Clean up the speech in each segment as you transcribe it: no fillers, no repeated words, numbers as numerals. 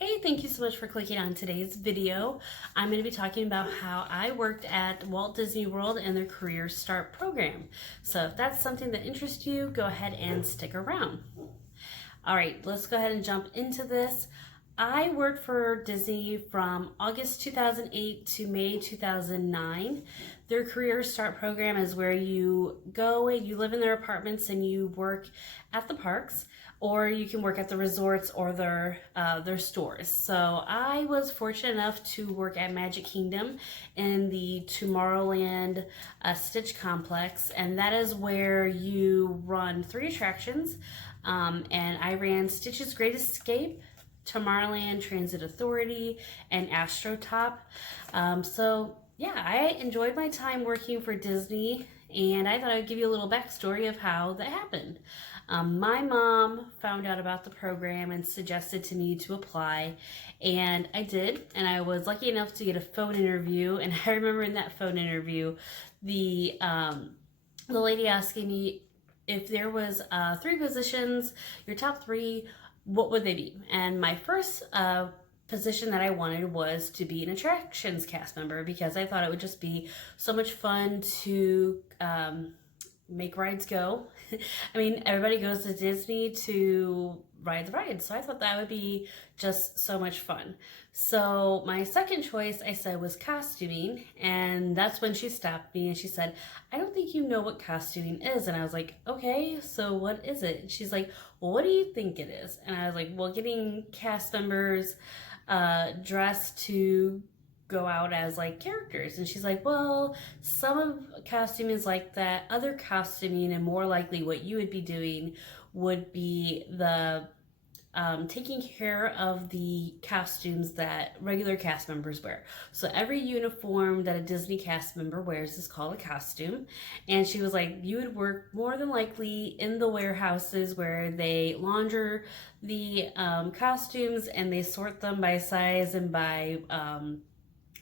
Hey, thank you so much for clicking on today's video. I'm going to be talking about how I worked at Walt Disney World and their Career Start program. So if that's something that interests you, go ahead and stick around. All right, let's go ahead and jump into this. I worked for Disney from August 2008 to May 2009. Their Career Start program is where you go and you live in their apartments and you work at the parks, or you can work at the resorts or their stores. So I was fortunate enough to work at Magic Kingdom in the Tomorrowland Stitch complex, and that is where you run 3 attractions. And I ran Stitch's Great Escape, Tomorrowland Transit Authority, and Astro Top. So yeah, I enjoyed my time working for Disney, and I thought I would give you a little backstory of how that happened. My mom found out about the program and suggested to me to apply, and I did, and I was lucky enough to get a phone interview. And I remember in that phone interview, the lady asking me if there was 3 positions, your top 3, what would they be? And my first position that I wanted was to be an attractions cast member, because I thought it would just be so much fun to make rides go. I mean, everybody goes to Disney to ride the rides, so I thought that would be just so much fun. So my second choice, I said, was costuming, and that's when she stopped me and she said, I don't think you know what costuming is. And I was like, okay, so what is it? And she's like, well, what do you think it is? And I was like, well, getting cast members dressed to go out as like characters. And she's like, well, some of costuming is like that. Other costuming, and more likely what you would be doing, would be the taking care of the costumes that regular cast members wear. So every uniform that a Disney cast member wears is called a costume. And she was like, you would work more than likely in the warehouses where they launder the costumes, and they sort them by size and by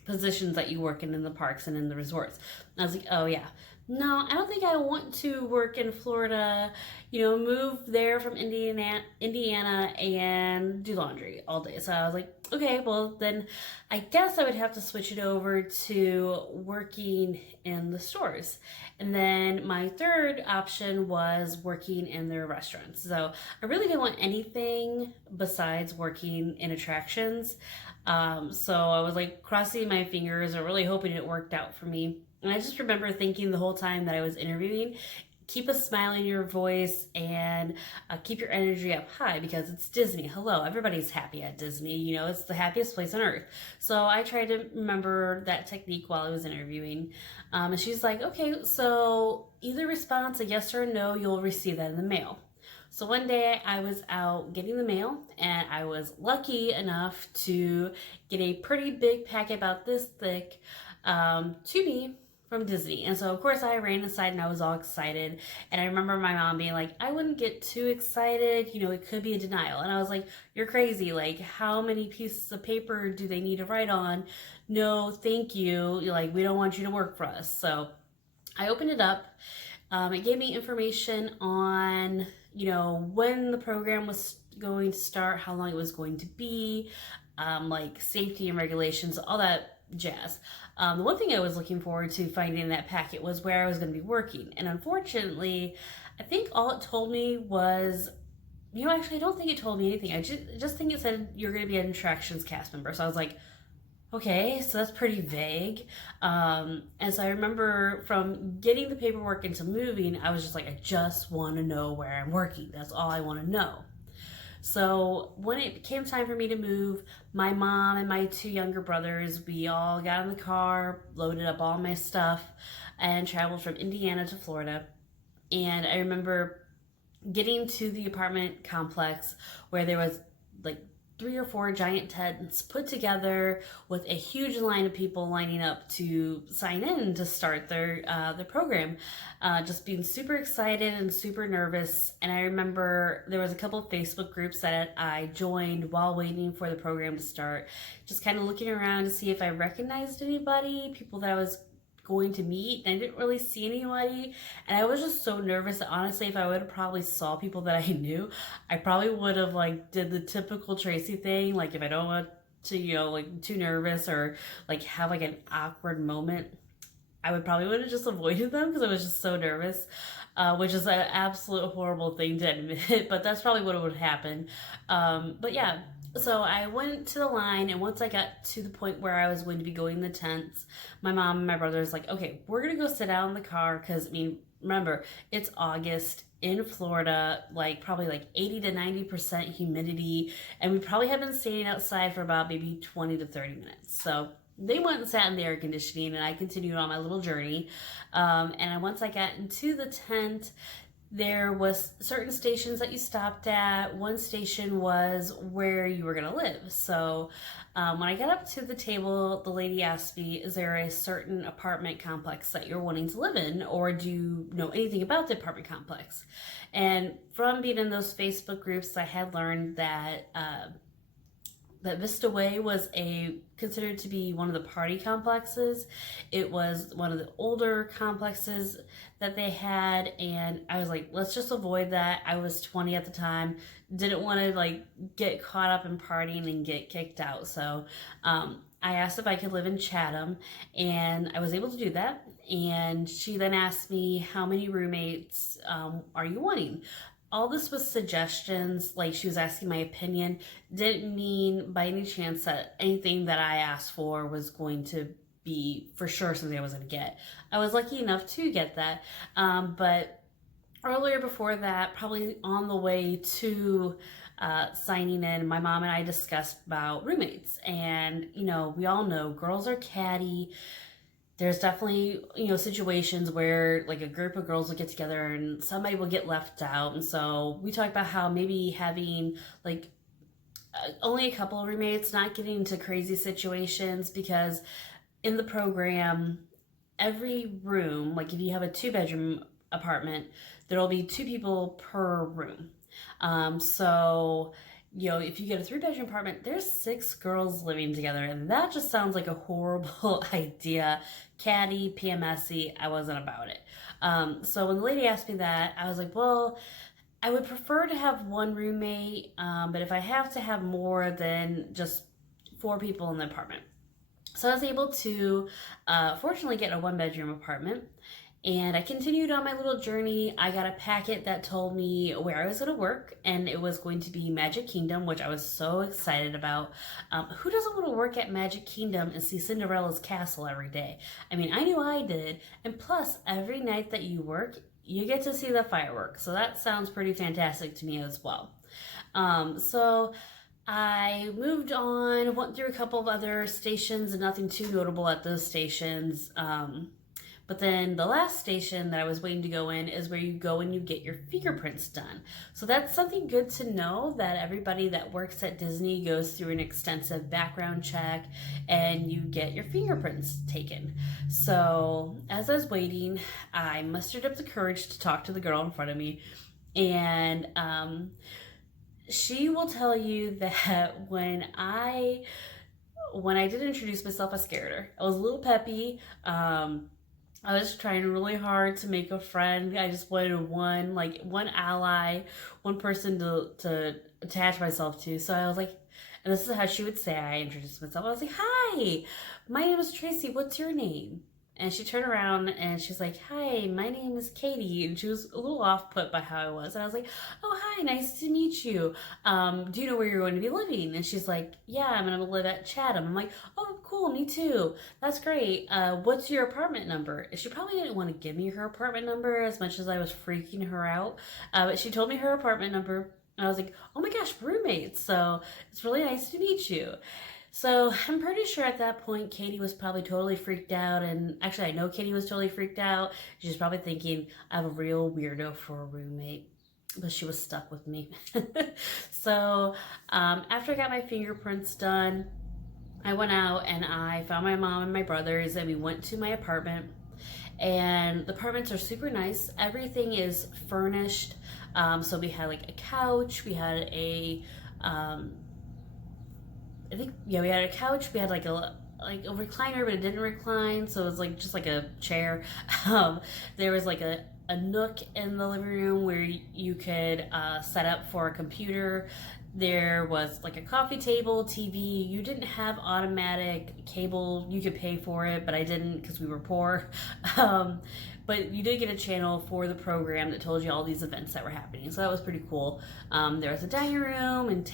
positions that you work in the parks and in the resorts. And I was like, oh yeah, no, I don't think I want to work in Florida, move there from Indiana and do laundry all day. So I was like, okay, well then I guess I would have to switch it over to working in the stores. And then my third option was working in their restaurants. So I really didn't want anything besides working in attractions. So I was like crossing my fingers and really hoping it worked out for me. And I just remember thinking the whole time that I was interviewing, keep a smile in your voice and keep your energy up high, because it's Disney. Hello, everybody's happy at Disney. It's the happiest place on earth. So I tried to remember that technique while I was interviewing. And she's like, okay, so either response, a yes or a no, you'll receive that in the mail. So one day I was out getting the mail, and I was lucky enough to get a pretty big packet about this thick to me from Disney. And so of course I ran inside and I was all excited. And I remember my mom being like, I wouldn't get too excited, it could be a denial. And I was like, you're crazy. Like, how many pieces of paper do they need to write on? No, thank you. Like, we don't want you to work for us. So I opened it up. It gave me information on, when the program was going to start, how long it was going to be, like safety and regulations, all that jazz. The one thing I was looking forward to finding in that packet was where I was going to be working. And unfortunately, I think all it told me was, actually I don't think it told me anything. I just think it said you're going to be an attractions cast member. So I was like, okay, so that's pretty vague. And so I remember from getting the paperwork into moving, I was just like, I just want to know where I'm working. That's all I want to know. So when it came time for me to move, my mom and my 2 younger brothers, we all got in the car, loaded up all my stuff, and traveled from Indiana to Florida. And I remember getting to the apartment complex where there was like 3 or 4 giant tents put together with a huge line of people lining up to sign in to start their program. Just being super excited and super nervous. And I remember there was a couple of Facebook groups that I joined while waiting for the program to start, just kind of looking around to see if I recognized anybody, people that I was going to meet, and I didn't really see anybody, and I was just so nervous that honestly, if I would have probably saw people that I knew, I probably would have like did the typical Tracey thing, like if I don't want to, like too nervous or like have like an awkward moment, I would have just avoided them because I was just so nervous, which is an absolute horrible thing to admit, but that's probably what would happen. But yeah, so I went to the line, and once I got to the point where I was going to be going to the tents, my mom and my brother was like, okay, we're going to go sit out in the car because, I mean, remember, it's August in Florida, like probably like 80 to 90% humidity, and we probably have been standing outside for about maybe 20 to 30 minutes. So they went and sat in the air conditioning, and I continued on my little journey. Once I got into the tent, there was certain stations that you stopped at. One station was where you were gonna live. So when I got up to the table, the lady asked me, is there a certain apartment complex that you're wanting to live in, or do you know anything about the apartment complex? And from being in those Facebook groups, I had learned that that Vista Way was considered to be one of the party complexes. It was one of the older complexes that they had, and I was like, let's just avoid that. I was 20 at the time, didn't want to like get caught up in partying and get kicked out. So I asked if I could live in Chatham, and I was able to do that. And she then asked me, how many roommates are you wanting? All this was suggestions, like she was asking my opinion. Didn't mean by any chance that anything that I asked for was going to be for sure something I was going to get. I was lucky enough to get that. But earlier before that, probably on the way to signing in, my mom and I discussed about roommates. And, we all know girls are catty. There's definitely, situations where like a group of girls will get together and somebody will get left out. And so we talked about how maybe having like only a couple of roommates, not getting into crazy situations, because in the program, every room, like if you have a 2-bedroom apartment, there'll be 2 people per room. If you get a 3-bedroom apartment, there's 6 girls living together, and that just sounds like a horrible idea. Catty, PMSy, I wasn't about it. So when the lady asked me that, I was like, well, I would prefer to have one roommate, but if I have to have more than just 4 people in the apartment. So I was able to, fortunately, get a 1-bedroom apartment. And I continued on my little journey. I got a packet that told me where I was going to work, and it was going to be Magic Kingdom, which I was so excited about. Who doesn't want to work at Magic Kingdom and see Cinderella's castle every day? I mean, I knew I did. And plus, every night that you work, you get to see the fireworks. So that sounds pretty fantastic to me as well. So I moved on, went through a couple of other stations, and nothing too notable at those stations. But then the last station that I was waiting to go in is where you go and you get your fingerprints done. So that's something good to know, that everybody that works at Disney goes through an extensive background check and you get your fingerprints taken. So as I was waiting, I mustered up the courage to talk to the girl in front of me. And she will tell you that when I did introduce myself, I scared her. I was a little peppy. I was trying really hard to make a friend. I just wanted one ally, one person to attach myself to. So I was like, and this is how she would say I introduced myself. I was like, hi, my name is Tracey. What's your name? And she turned around and she's like, hi, my name is Katie. And she was a little off put by how I was. And I was like, oh, hi, nice to meet you. Do you know where you're going to be living? And she's like, yeah, I'm going to live at Chatham. I'm like, oh, cool, me too. That's great. What's your apartment number? She probably didn't want to give me her apartment number as much as I was freaking her out. But she told me her apartment number. And I was like, oh my gosh, roommates. So it's really nice to meet you. So I'm pretty sure at that point, Katie was probably totally freaked out. And actually, I know Katie was totally freaked out. She's probably thinking, I have a real weirdo for a roommate. But she was stuck with me. So after I got my fingerprints done, I went out and I found my mom and my brothers, and we went to my apartment. And the apartments are super nice. Everything is furnished. So we had like a couch. We had we had a couch. We had like a like a recliner, but it didn't recline, so it was like just like a chair. There was like a nook in the living room where you could set up for a computer. There was like a coffee table, TV. You didn't have automatic cable. You could pay for it, but I didn't because we were poor. But you did get a channel for the program that told you all these events that were happening, so that was pretty cool. There was a dining room and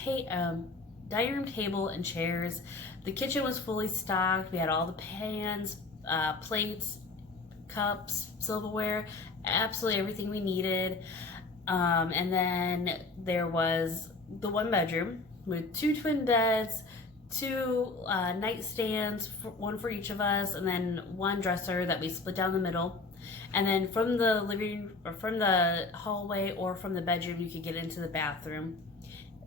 dining room table and chairs. The kitchen was fully stocked. We had all the pans, plates, cups, silverware, absolutely everything we needed. And then there was the one bedroom with 2 twin beds, 2 nightstands, one for each of us, and then 1 dresser that we split down the middle. And then from the from the hallway or from the bedroom, you could get into the bathroom.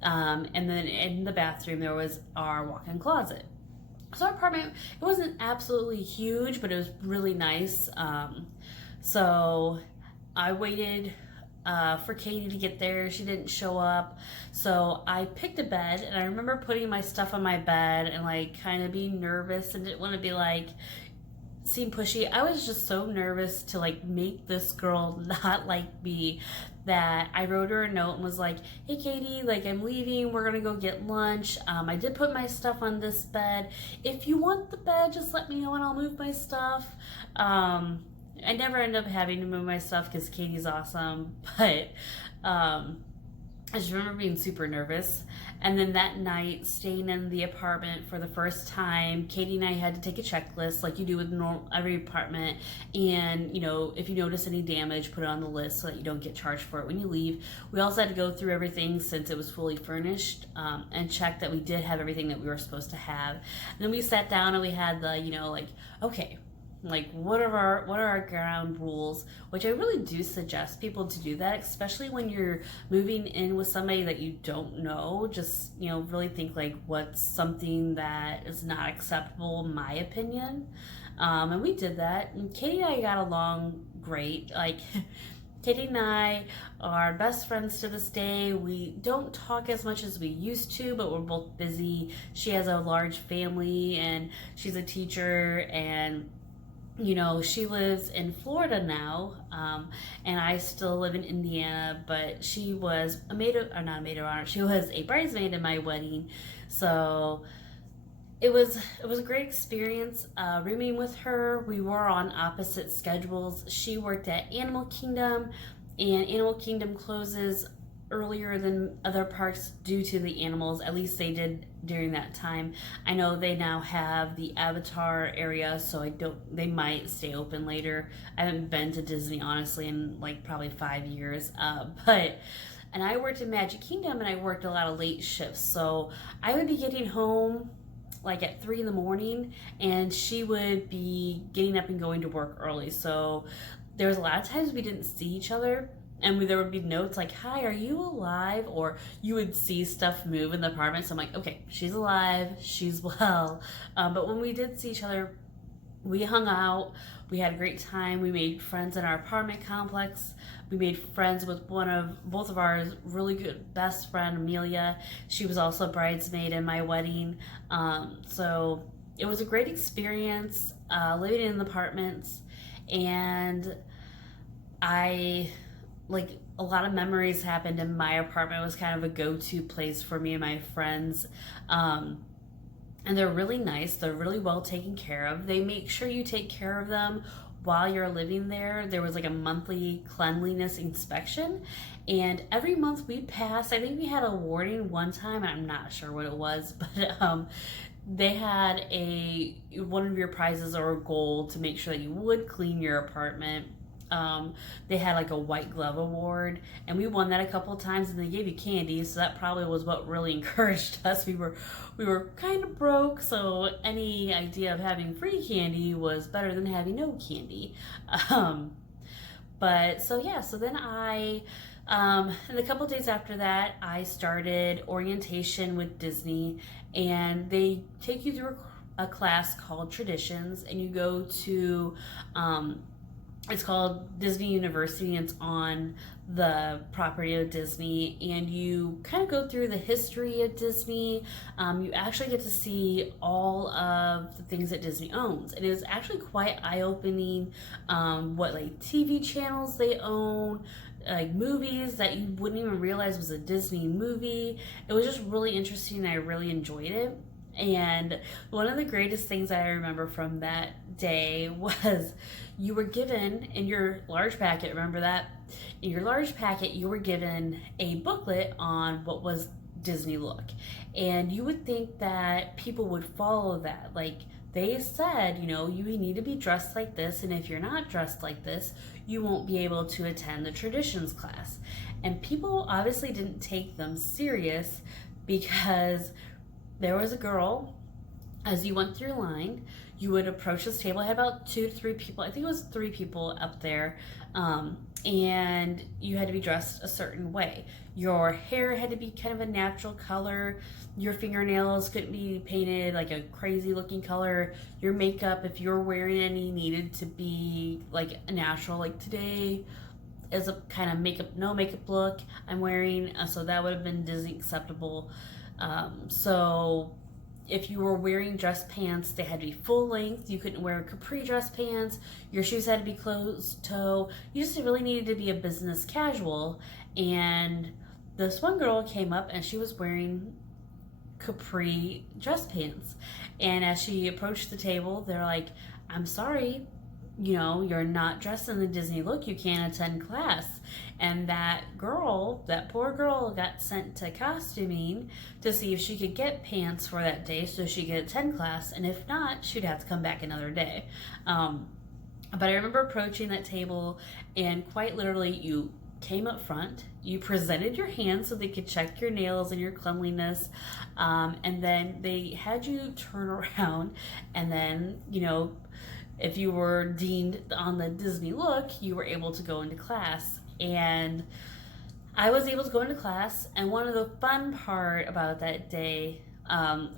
And then in the bathroom, there was our walk-in closet. So our apartment, it wasn't absolutely huge, but it was really nice. So I waited for Katie to get there. She didn't show up. So I picked a bed, and I remember putting my stuff on my bed and like kind of being nervous and didn't want to be like, seem pushy. I was just so nervous to like make this girl not like me that I wrote her a note and was like, hey Katie, like I'm leaving, we're gonna go get lunch. I did put my stuff on this bed. If you want the bed, just let me know and I'll move my stuff. I never end up having to move my stuff because Katie's awesome, but I just remember being super nervous. And then that night, staying in the apartment for the first time, Katie and I had to take a checklist like you do with every apartment. And, you know, if you notice any damage, put it on the list so that you don't get charged for it when you leave. We also had to go through everything since it was fully furnished and check that we did have everything that we were supposed to have. And then we sat down and we had the, you know, like, okay, like what are our ground rules, which I really do suggest people to do that, especially when you're moving in with somebody that you don't know. Just, you know, really think like what's something that is not acceptable in my opinion. And we did that, and Katie and I got along great. Like Katie and I are best friends to this day. We don't talk as much as we used to, but we're both busy. She has a large family and she's a teacher, and you know, she lives in Florida now, and I still live in Indiana, but she was a maid of, or not a maid of honor, she was a bridesmaid in my wedding. So it was a great experience rooming with her. We were on opposite schedules. She worked at Animal Kingdom, and Animal Kingdom closes earlier than other parks due to the animals. At least they did during that time. I know they now have the Avatar area, so they might stay open later. I haven't been to Disney honestly in like probably 5 years, and I worked in Magic Kingdom, and I worked a lot of late shifts, so I would be getting home like at 3 in the morning, and she would be getting up and going to work early. So there was a lot of times we didn't see each other, and there would be notes like, hi, are you alive? Or you would see stuff move in the apartment. So I'm like, okay, she's alive, she's well. But when we did see each other, we hung out, we had a great time. We made friends in our apartment complex. We made friends with both of our really good best friend, Amelia. She was also a bridesmaid in my wedding. So it was a great experience living in the apartments, and like a lot of memories happened in my apartment. It was kind of a go-to place for me and my friends. And they're really nice. They're really well taken care of. They make sure you take care of them while you're living there. There was like a monthly cleanliness inspection, and every month we passed, I think we had a warning one time, I'm not sure what it was, but they had one of your prizes or a goal to make sure that you would clean your apartment. They had like a white glove award, and we won that a couple of times, and they gave you candy, so that probably was what really encouraged us. We were kind of broke, so any idea of having free candy was better than having no candy. But so yeah, so then and a couple of days after that, I started orientation with Disney, and they take you through a class called Traditions, and you go to it's called Disney University. It's on the property of Disney, and you kind of go through the history of Disney. You actually get to see all of the things that Disney owns, and it was actually quite eye-opening, what like TV channels they own, like movies that you wouldn't even realize was a Disney movie. It was just really interesting, and I really enjoyed it. And one of the greatest things I remember from that day was you were given in your large packet, remember that? In your large packet, you were given a booklet on what was Disney look. And you would think that people would follow that. Like they said, you know, you need to be dressed like this, and if you're not dressed like this, you won't be able to attend the traditions class. And people obviously didn't take them serious because there was a girl, as you went through line, you would approach this table. I had about 2 to 3 people. I think it was 3 people up there. And you had to be dressed a certain way. Your hair had to be kind of a natural color. Your fingernails couldn't be painted like a crazy looking color. Your makeup, if you're wearing any, needed to be like a natural. Like today is a kind of makeup, no makeup look I'm wearing. So that would have been Disney acceptable. So if you were wearing dress pants, they had to be full length. You couldn't wear capri dress pants. Your shoes had to be closed toe. You just really needed to be a business casual. And this one girl came up and she was wearing capri dress pants. And as she approached the table, they're like, I'm sorry, you know, you're not dressed in the Disney look. You can't attend class. And that girl, that poor girl, got sent to costuming to see if she could get pants for that day so she could attend class. And if not, she'd have to come back another day. But I remember approaching that table, and quite literally, you came up front, you presented your hands so they could check your nails and your cleanliness, and then they had you turn around, and then, you know, if you were deemed on the Disney look, you were able to go into class. And I was able to go into class, and one of the fun part about that day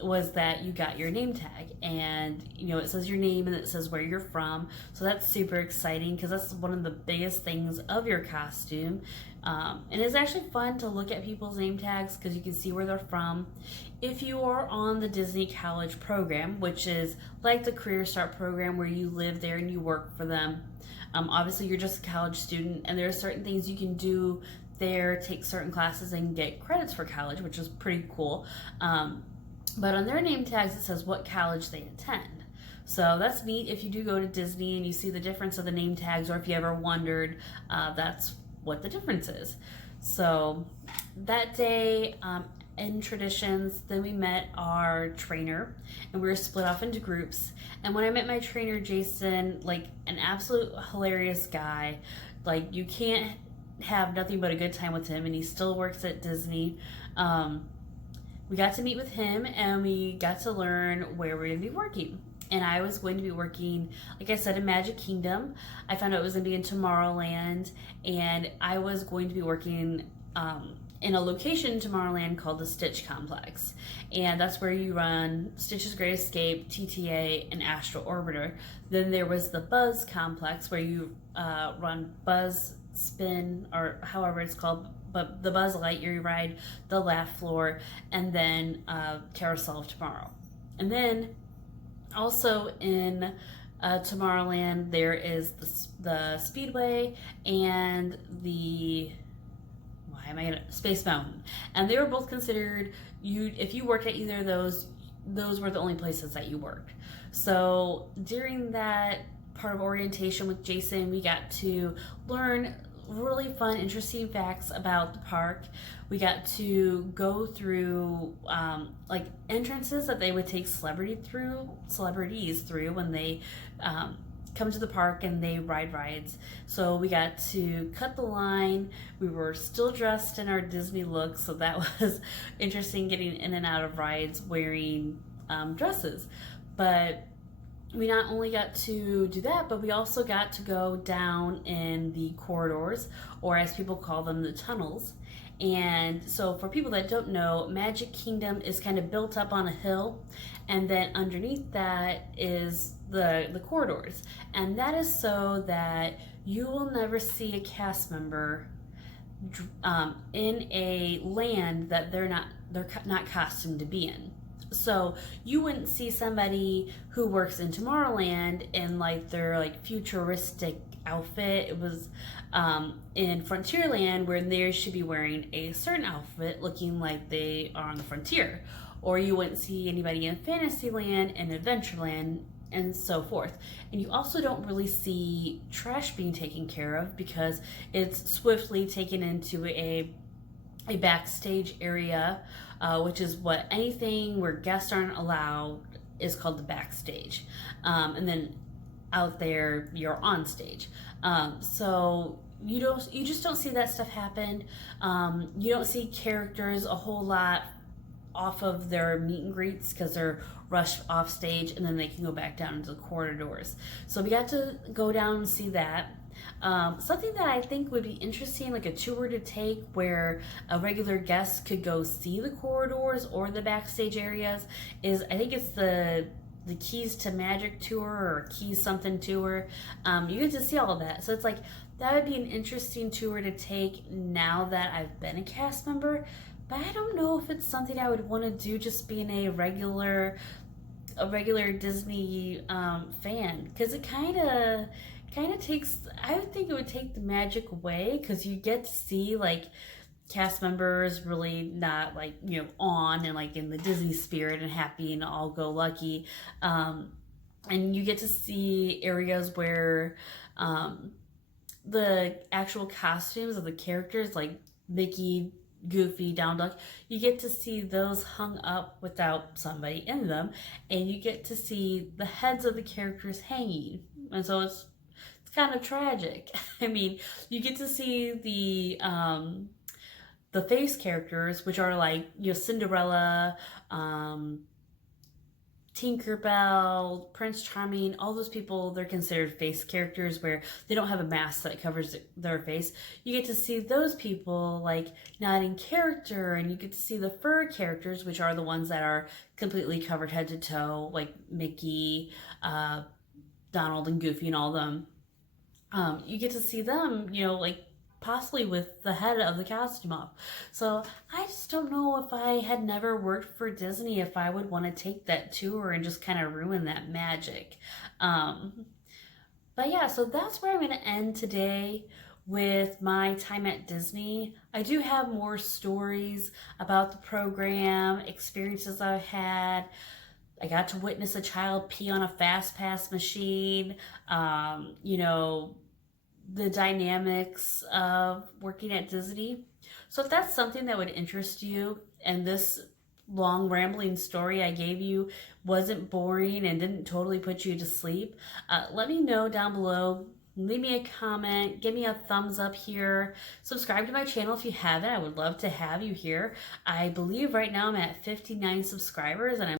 was that you got your name tag, and you know, it says your name and it says where you're from. So that's super exciting because that's one of the biggest things of your costume. And it's actually fun to look at people's name tags because you can see where they're from. If you are on the Disney College program, which is like the Career Start program where you live there and you work for them, obviously you're just a college student, and there are certain things you can do there, take certain classes and get credits for college, which is pretty cool. But on their name tags, it says what college they attend. So that's neat if you do go to Disney and you see the difference of the name tags, or if you ever wondered, that's what the difference is. So that day, in traditions, then we met our trainer, and we were split off into groups. And when I met my trainer, Jason, like an absolute hilarious guy, like you can't have nothing but a good time with him, and he still works at Disney. We got to meet with him, and we got to learn where we're going to be working. And I was going to be working, like I said, in Magic Kingdom. I found out it was going to be in Tomorrowland, and I was going to be working in a location in Tomorrowland called the Stitch Complex. And that's where you run Stitch's Great Escape, TTA, and Astro Orbiter. Then there was the Buzz Complex where you run Buzz Spin, or however it's called, but the Buzz Lightyear ride, the Laugh Floor, and then Carousel of Tomorrow. And then also in Tomorrowland, there is the Speedway and the Space Mountain, and they were both considered, if you worked at either of those were the only places that you worked. So during that part of orientation with Jason, we got to learn really fun, interesting facts about the park. We got to go through like entrances that they would take celebrities through when they come to the park and they ride rides. So we got to cut the line. We were still dressed in our Disney look, so that was interesting, getting in and out of rides wearing dresses. But we not only got to do that, but we also got to go down in the corridors, or as people call them, the tunnels. And so for people that don't know, Magic Kingdom is kind of built up on a hill, and then underneath that is the corridors. And that is so that you will never see a cast member in a land that they're not costumed to be in. So you wouldn't see somebody who works in Tomorrowland in like their like futuristic outfit. It was in Frontierland where they should be wearing a certain outfit looking like they are on the frontier. Or you wouldn't see anybody in Fantasyland and Adventureland and so forth. And you also don't really see trash being taken care of because it's swiftly taken into a backstage area, which is what anything where guests aren't allowed is called the backstage. And then out there, you're on stage. So you just don't see that stuff happen. You don't see characters a whole lot off of their meet and greets because they're rushed off stage and then they can go back down into the corridors. So we got to go down and see that. Something that I think would be interesting, like a tour to take where a regular guest could go see the corridors or the backstage areas, is I think it's the Keys to Magic tour or Keys something tour. You get to see all of that. So it's like, that would be an interesting tour to take now that I've been a cast member. But I don't know if it's something I would want to do just being a regular Disney fan, because it kind of takes, I would think it would take the magic away, because you get to see like cast members really not like, you know, on and like in the Disney spirit and happy and all go lucky, and you get to see areas where the actual costumes of the characters like Mickey, Goofy, Donald Duck, you get to see those hung up without somebody in them, and you get to see the heads of the characters hanging, and so it's kind of tragic. I mean, you get to see the face characters, which are like, you know, Cinderella, Tinkerbell, Prince Charming, all those people, they're considered face characters where they don't have a mask that covers their face. You get to see those people like not in character, and you get to see the fur characters, which are the ones that are completely covered head to toe, like Mickey, Donald, and Goofy, and all of them. You get to see them, you know, like possibly with the head of the costume off. So I just don't know, if I had never worked for Disney, if I would want to take that tour and just kind of ruin that magic. But yeah, so that's where I'm going to end today with my time at Disney. I do have more stories about the program, experiences I've had. I got to witness a child pee on a fast pass machine. You know, the dynamics of working at Disney. So if that's something that would interest you, and this long rambling story I gave you wasn't boring and didn't totally put you to sleep, let me know down below. Leave me a comment, give me a thumbs up here, subscribe to my channel if you haven't. I would love to have you here. I believe right now I'm at 59 subscribers, and I'm